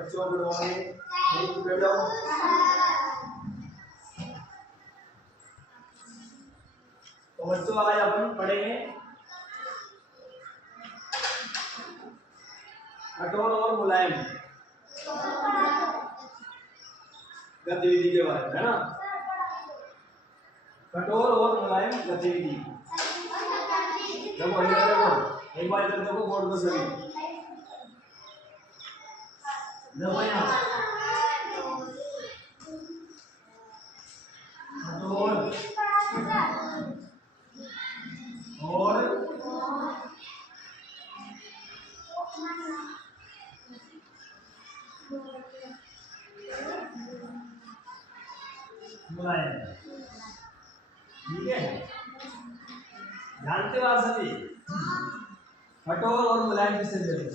बच्चों good morning, बैठ जाओ। तो बच्चों आज अपन पढ़ेंगे कठोर और मुलायम गतिविधि के बारे में, है ना। कठोर और मुलायम गतिविधि। देखो एक बार इधर देखो बोर्ड पर सभी देखो यहाँ कठोर और मुलायम, ठीक है। जानते हो आप सभी कठोर और मुलायम किससे जुड़े?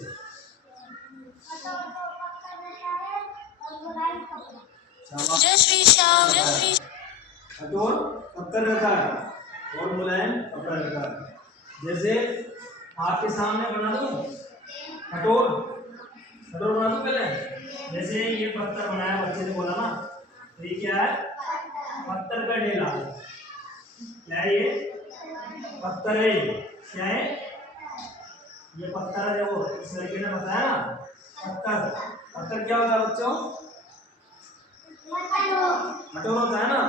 कठोर पत्थर रहता है और मुलायम कपड़ा रहता है। जैसे आपके सामने बना दूं कठोर कठोर बना दूं पहले। जैसे ये पत्थर बनाया बच्चे ने बोला ना, तो ये क्या है? पत्थर का ढेला। क्या है ये? पत्थर है। क्या है ये? पत्थर है। देखो इस लड़के ने बताया ना पत्थर। पत्थर क्या होता है बच्चों? कठोर होता है ना।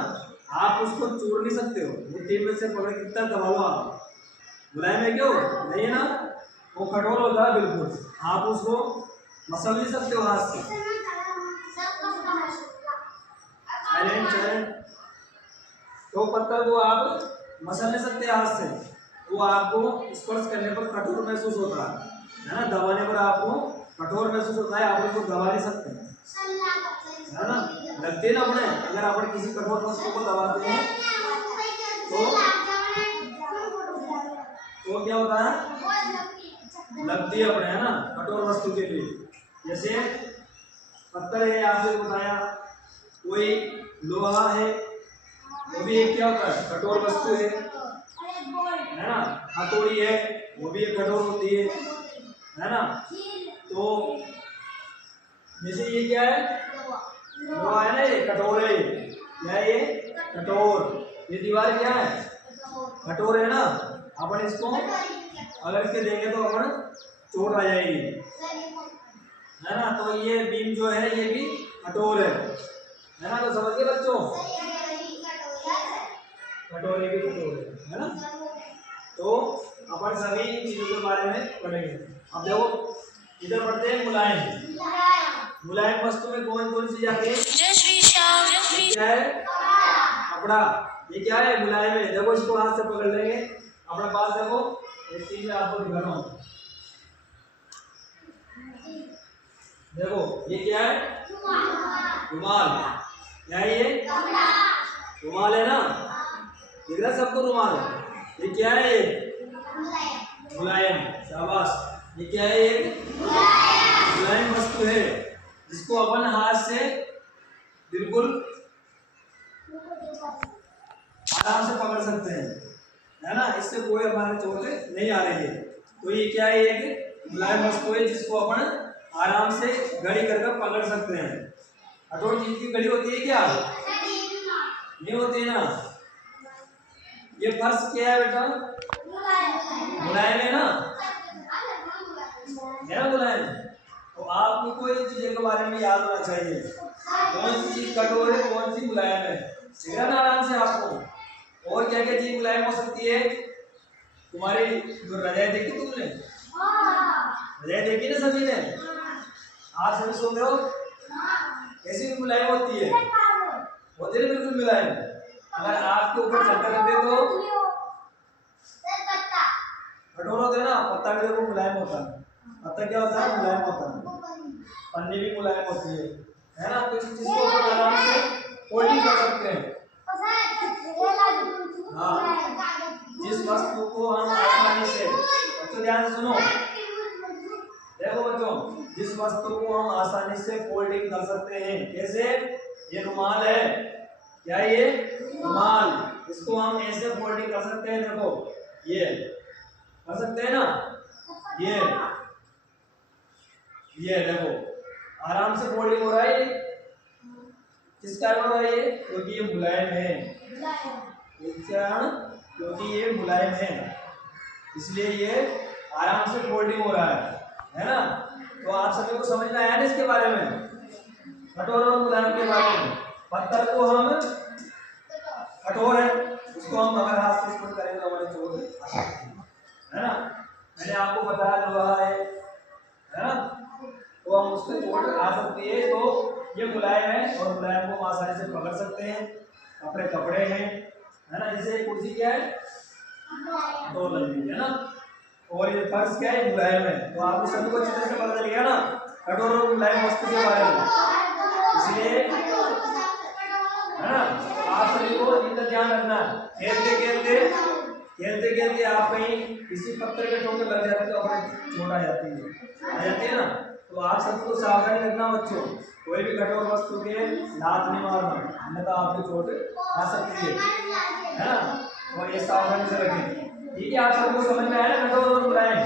आप उसको चूर नहीं सकते हो, वो तीन में से पकड़ कितना दबा लो आप, मुलायम है क्यों? नहीं है ना, वो कठोर होता है बिल्कुल। आप उसको मसल नहीं सकते हो हाथ से। Silent silent. तो पत्थर को आप मसल नहीं सकते हाथ से, वो आपको स्पर्श करने पर कठोर महसूस होता है ना। दबाने पर आपको कठोर महसूस होता है, आप उसको दबा नहीं सकते, है ना। लगते ना अपने, अगर अपन किसी कठोर वस्तु को दबाते हैं तो क्या होता है? लगती है अपने, है ना, कठोर वस्तु के लिए। जैसे पत्थर है, आपने बताया, कोई लोहा है, वो भी एक क्या होता है? कठोर वस्तु है ना। हथौड़ी है, वो भी एक कठोर होती है ना। तो जैसे ये क्या है? लोहा है ना, ये कठोर है। क्या है ये? कठोर। ये दीवार क्या है? कठोर है ना। अपन इसको अगर इसके देंगे तो अपन चोट आ जाएगी, है ना। तो ये बीम जो है ये भी कठोर है ना। तो समझ गए बच्चों? कठोर है भी कठोर है ना। तो अपन सभी चीजों के बारे में पढ़ेंगे। अब देखो इधर पढ़ते हैं मुलायम। मुलायम वस्तु में कौन कौन सी जाती है? क्या है? कपड़ा। ये क्या है? मुलायम है। देखो इसको हाथ से पकड़ लेंगे अपने पास। देखो एक चीज आपको दिखा रहा हूँ, देखो ये क्या है? रुमाल। क्या है ये? रुमाल है ना, दिख रहा है सबको रुमाल। ये क्या है? ये मुलायम। शाबाश। ये क्या है? ये मुलायम वस्तु है जिसको अपन हाथ से बिल्कुल आराम से पकड़ सकते हैं, है ना। इससे कोई हमारे चोट नहीं आ रही है। तो ये क्या है? एक मुलायम वस्तु है जिसको अपन आराम से घड़ी करके पकड़ सकते हैं। कठोर चीज की घड़ी होती है क्या? नहीं होती है ना। ये फर्श क्या है बेटा? मुलायम है ना, मुलायम। तो आपको कोई चीज के बारे में याद होना चाहिए, कौन सी चीज कठोर है, कौन सी मुलायम है। ठीक है ना, आराम से आपको। और क्या क्या चीज मुलायम हो सकती है? तुम्हारी जो रजाई देखी तुमने? रजाई देखी ना सभी ने? आप सभी सोते हो, कैसी भी मुलायम होती है? होती है बिल्कुल मुलायम। अगर आपके ऊपर चलते रहते तो कठोर होते ना। पत्ता भी देखो मुलायम होता है। पत्ता क्या होता है? मुलायम होता है। पन्नी भी मुलायम होती है ना। तो इस चीज को अपन आराम से फोल्डिंग कर सकते हैं। हाँ, जिस वस्तु को हम आसानी से, बच्चों ध्यान से सुनो, देखो बच्चों, जिस वस्तु को हम आसानी से फोल्डिंग कर सकते हैं। कैसे? ये रुमाल है। क्या ये? रुमाल। इसको हम ऐसे फोल्डिंग कर सकते हैं। देखो ये कर सकते हैं ना। ये देखो आराम से फोल्डिंग हो रहा है। किस कारण हो रहा है ये? क्योंकि ये मुलायम है। इस कारण क्योंकि ये मुलायम है इसलिए ये आराम से फोल्डिंग हो रहा है ना। तो आप सभी को समझ में आया ना इसके बारे में, कठोर और मुलायम के बारे में। पत्थर को हम कठोर है, उसको हम अगर हाथ से स्पर्श करेंगे तो हमारे चोट आ सकती है ना। मैंने आपको बताया लोहा है ना, तो हम उससे चोट आ सकती है। तो ये मुलायम है और मुलायम को हम आसानी से पकड़ सकते हैं। अपने कपड़े हैं है ना, जैसे कुर्सी क्या है कठोर लगी है ना, और ये फर्श क्या है मुलायम है। तो आपको सभी को अच्छी तरह से पता चल गया ना कठोर और मुलायम वस्तु के बारे में। इसलिए है ना, आप सभी को इनका ध्यान रखना। खेलते खेलते आप कहीं किसी पत्थर के ठोकर लग जाते तो अपने चोट आ जाती है ना। तो आप सबको सावधानी रखना बच्चों, कोई भी कठोर वस्तु के लात नहीं मारना, अन्यथा आपको चोट आ सकती है ना। और ये सावधानी से रखें। ठीक है, आप सबको समझ में आया ना कठोर और मुलायम।